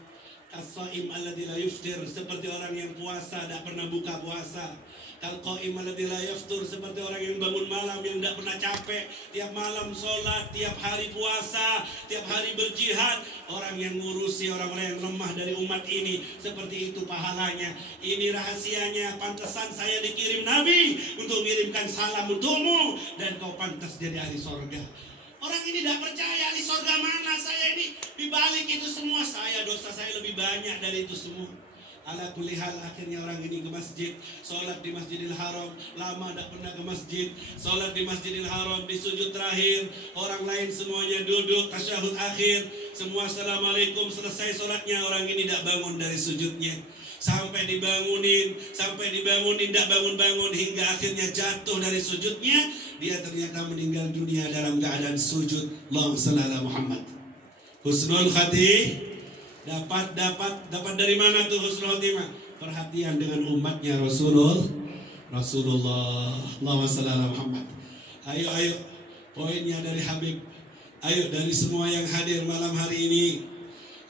As-saim alladzi la yuftir, seperti orang yang puasa tidak pernah buka puasa. Kal-qaim alladzi la yaftur, seperti orang yang bangun malam yang tidak pernah capek, tiap malam sholat, tiap hari puasa, tiap hari berjihad. Orang yang ngurusi orang-orang yang lemah dari umat ini, seperti itu pahalanya. Ini rahasianya, pantesan saya dikirim Nabi untuk mengirimkan salam untukmu, dan kau pantas jadi ahli sorga. Orang ini tidak percaya ahli sorga mana, saya ini dibalik itu semua, saya dosa saya lebih banyak dari itu semua. Ala kulli hal, akhirnya orang ini ke masjid, sholat di Masjidil Haram, lama tidak pernah ke masjid, sholat di Masjidil Haram, di sujud terakhir, orang lain semuanya duduk, tasyahud akhir, semua assalamualaikum, selesai sholatnya, orang ini tidak bangun dari sujudnya. Sampai dibangunin, tidak bangun-bangun, hingga akhirnya jatuh dari sujudnya, dia ternyata meninggal dunia dalam keadaan sujud. Allahumma shalli ala Muhammad. Husnul khatimah. Dapat dari mana tuh husnul khatimah? Perhatian dengan umatnya Rasulullah. Allahumma shalli ala Muhammad. Ayo, poinnya dari Habib. Ayo, dari semua yang hadir malam hari ini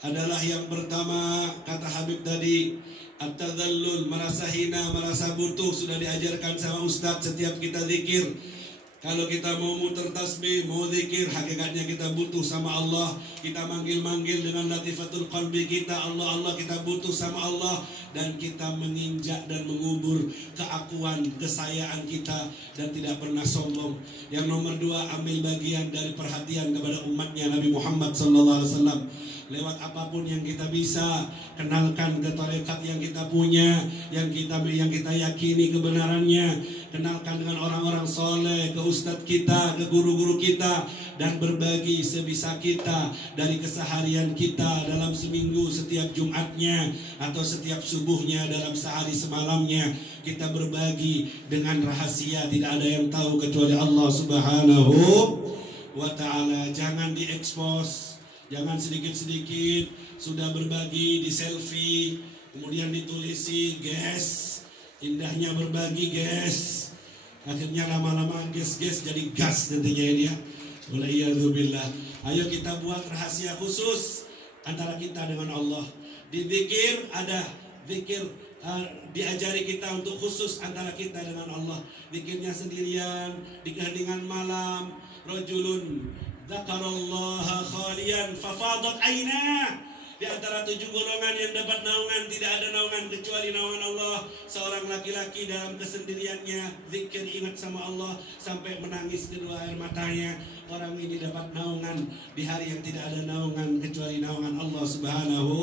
adalah yang pertama, kata Habib tadi, at-tadallul, merasa hina, merasa butuh, sudah diajarkan sama Ustadz setiap kita zikir. Kalau kita mau muter tasbih, mau zikir, hakikatnya kita butuh sama Allah. Kita manggil-manggil dengan latifatul qalbi kita, Allah, Allah, kita butuh sama Allah. Dan kita menginjak dan mengubur keakuan, kesayaan kita, dan tidak pernah sombong. Yang nomor dua, ambil bagian dari perhatian kepada umatnya Nabi Muhammad SAW. lewat apapun yang kita bisa. Kenalkan ke tarekat yang kita punya, yang kita yakini kebenarannya. Kenalkan dengan orang-orang soleh, ke ustadz kita, ke guru-guru kita, dan berbagi sebisa kita dari keseharian kita dalam seminggu, setiap Jumatnya atau setiap subuhnya, dalam sehari semalamnya. Kita berbagi dengan rahasia, tidak ada yang tahu kecuali Allah Subhanahu wa ta'ala. Jangan diekspos, jangan sedikit-sedikit sudah berbagi di selfie, kemudian ditulisi guys, indahnya berbagi guys, akhirnya lama-lama guys jadi gas nantinya ini ya. Waliyadzubillah. Ayo kita buat rahasia khusus antara kita dengan Allah. Di zikir ada zikir, diajari kita untuk khusus antara kita dengan Allah. Zikirnya sendirian, di keheningan malam. Rajulun dzakarallaha khalian fafadat ainah. Di antara 7 golongan yang dapat naungan, tidak ada naungan kecuali naungan Allah. Seorang laki-laki dalam kesendiriannya zikir, ingat sama Allah sampai menangis kedua air matanya. Orang ini dapat naungan di hari yang tidak ada naungan kecuali naungan Allah Subhanahu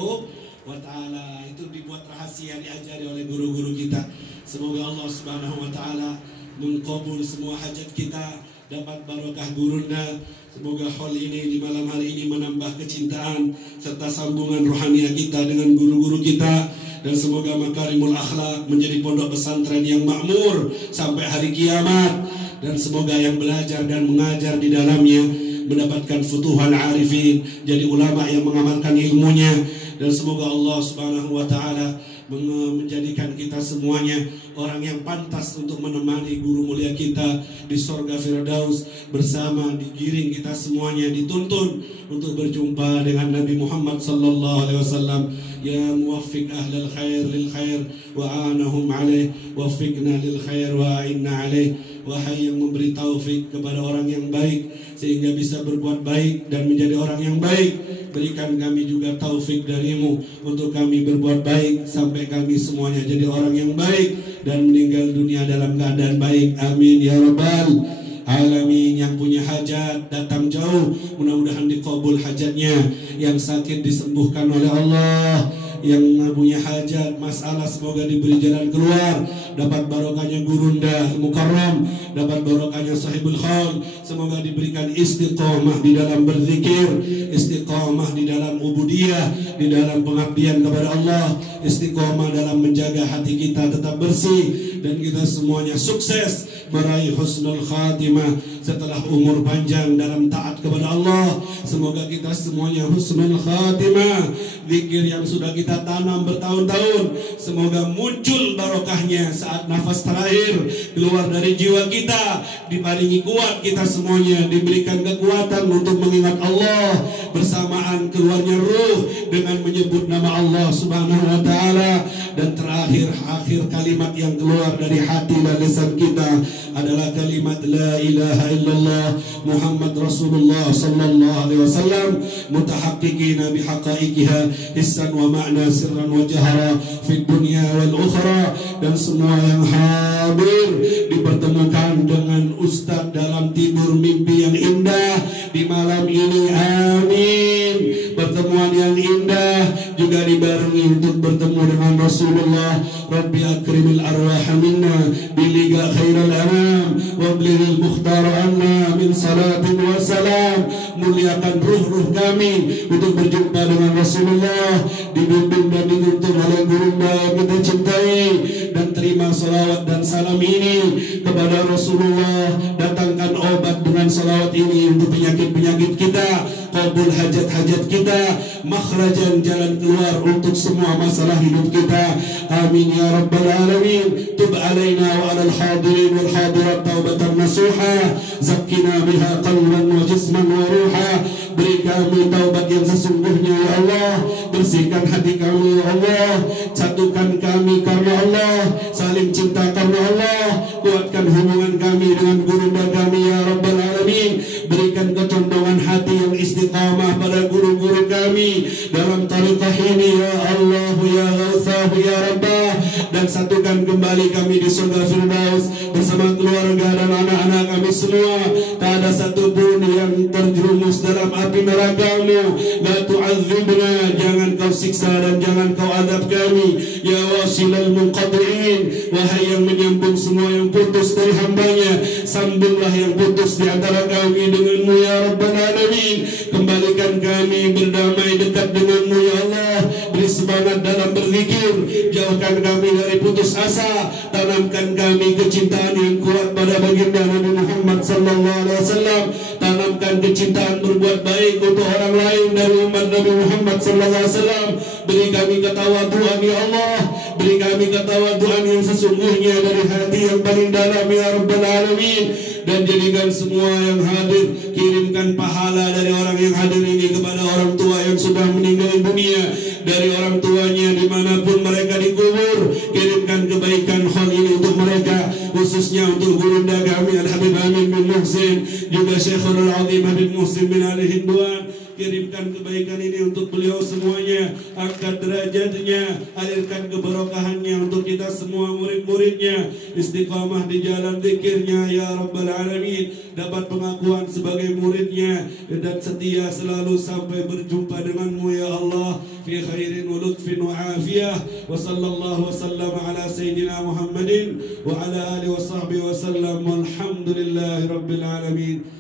wa ta'ala. Itu dibuat rahasia, diajari oleh guru-guru kita. Semoga Allah Subhanahu wa ta'ala mengkabul semua hajat kita, dapat barokah gurunda. Semoga hal ini di malam hari ini menambah kecintaan serta sambungan rohania kita dengan guru-guru kita. Dan semoga makarimul akhlak menjadi pondok pesantren yang makmur sampai hari kiamat. Dan semoga yang belajar dan mengajar di dalamnya mendapatkan futuhal arifin, jadi ulama yang mengamalkan ilmunya. Dan semoga Allah Subhanahu wa ta'ala menjadikan kita semuanya orang yang pantas untuk menemani guru mulia kita di surga Firdaus bersama. Digiring kita semuanya, dituntun untuk berjumpa dengan Nabi Muhammad sallallahu alaihi wasallam. Ya muwaffiq ahlal khair lil khair wa anahum alaih, waffiqna lil khair wa a'inna alaih. Wahai yang memberi taufik kepada orang yang baik sehingga bisa berbuat baik dan menjadi orang yang baik, berikan kami juga taufik darimu untuk kami berbuat baik sampai kami semuanya jadi orang yang baik dan meninggal dunia dalam keadaan baik. Amin ya rabbal alamin. Yang punya hajat datang jauh, mudah-mudahan dikabul hajatnya. Yang sakit disembuhkan oleh Allah. Yang punya hajat masalah semoga diberi jalan keluar, dapat barokahnya gurunda mukarram, dapat barokahnya sahibul khaul. Semoga diberikan istiqamah di dalam berzikir, istiqamah di dalam ubudiyah, di dalam pengabdian kepada Allah, istiqamah dalam menjaga hati kita tetap bersih, dan kita semuanya sukses meraih husnul khatimah setelah umur panjang dalam taat kepada Allah. Semoga kita semuanya husnul khatimah. Zikir yang sudah kita tanam bertahun-tahun, semoga muncul barokahnya saat nafas terakhir keluar dari jiwa kita. Diparingi kuat kita semuanya, diberikan kekuatan untuk mengingat Allah bersamaan keluarnya ruh dengan menyebut nama Allah Subhanahu wa ta'ala. Dan terakhir, akhir kalimat yang keluar dari hati dan lisan kita adalah kalimat la ilaha illallah Muhammad Rasulullah sallallahu alaihi wasallam, mutahaqqiqina bihaqaiqiha hissan wa ma'na sirran wa jahara fid dunya wal ukhra. Dan semua yang hadir dipertemukan dengan Ustadz dalam tidur mimpi yang indah di malam ini. Amin. Pertemuan yang indah juga dibarengi untuk bertemu dengan Rasulullah. Rabbi akrimil arwah minna biliga khairal anam wa bliril mukhtar anna min salatin wa salam. Muliakan ruh-ruh kami untuk berjumpa dengan Rasulullah, dibimbing dan dituntun oleh gurunda yang kita cintai. Dan terima salawat dan salam ini kepada Rasulullah. Datangkan obat dengan salawat ini untuk penyakit-penyakit kita, kabul hajat-hajat kita, makhrajan jalan keluar untuk semua masalah hidup kita. Amin ya rabbal alamin. Tub alaina wa alal hadirin wal hadirat taubatan nasuha, zakkina biha qalban wa jisman wa ruha. Beri kami taubat yang sesungguhnya ya Allah, bersihkan hati kami ya Allah, satukan kami karena Allah, saling cinta karena Allah, kuatkan hubungan kami dengan guru dan kami ya rabbal alamin. Berikan kecondongan hati yang istiqamah pada guru-guru kami dalam tariqah ini ya Allah ya Ghausah ya Rabbah. Dan satukan kembali kami di surga Firdaus bersama keluarga dan anak-anak kami semua, tak ada satupun yang terjerumus dalam api neraka-Mu. La tu'adzibna, jangan Kau siksa dan jangan Kau adab kami. Ya wasilal munqati'in, wahai yang menyambung semua yang putus dari hambanya, sambunglah yang putus di antara kami dengan-Mu ya Rabbal Alamin. Kembalikan kami berdamai dekat dengan-Mu ya Allah. Beri semangat dalam berzikir, jauhkan kami dari putus asa, tanamkan kami kecintaan yang kuat pada baginda Nabi Muhammad sallallahu alaihi wasallam, tanamkan kecintaan berbuat baik untuk orang lain dari umat Nabi Muhammad sallallahu alaihi wasallam. Beri kami ketawaduan ya Allah, beri kami ketawaduan yang sesungguhnya dari hati yang paling dalam ya Rabbal Alamin. Dan jadikan semua yang hadir, kirimkan pahala dari orang yang hadir ini kepada orang tua yang sudah meninggal dunia, dari orang tuanya dimanapun mereka dikubur. Kirimkan kebaikan hal ini untuk mereka, khususnya untuk gurunda kami Al-Habib Amin bin Muhsin, juga Syekhul Azim Habib Muhsin bin Ali Hindwan. Kirimkan kebaikan ini untuk beliau semuanya, angkat derajatnya, alirkan keberkahannya untuk kita semua murid-muridnya, istiqamah di jalan zikirnya ya Rabbal Alamin, dapat pengakuan sebagai muridnya dan setia selalu sampai berjumpa denganmu ya Allah, fi khairin wa lutfin wa afiyah. Wa sallallahu wa sallama ala sayyidina Muhammadin wa ala alihi wa sahbihi wa sallam, walhamdulillahi rabbil alamin.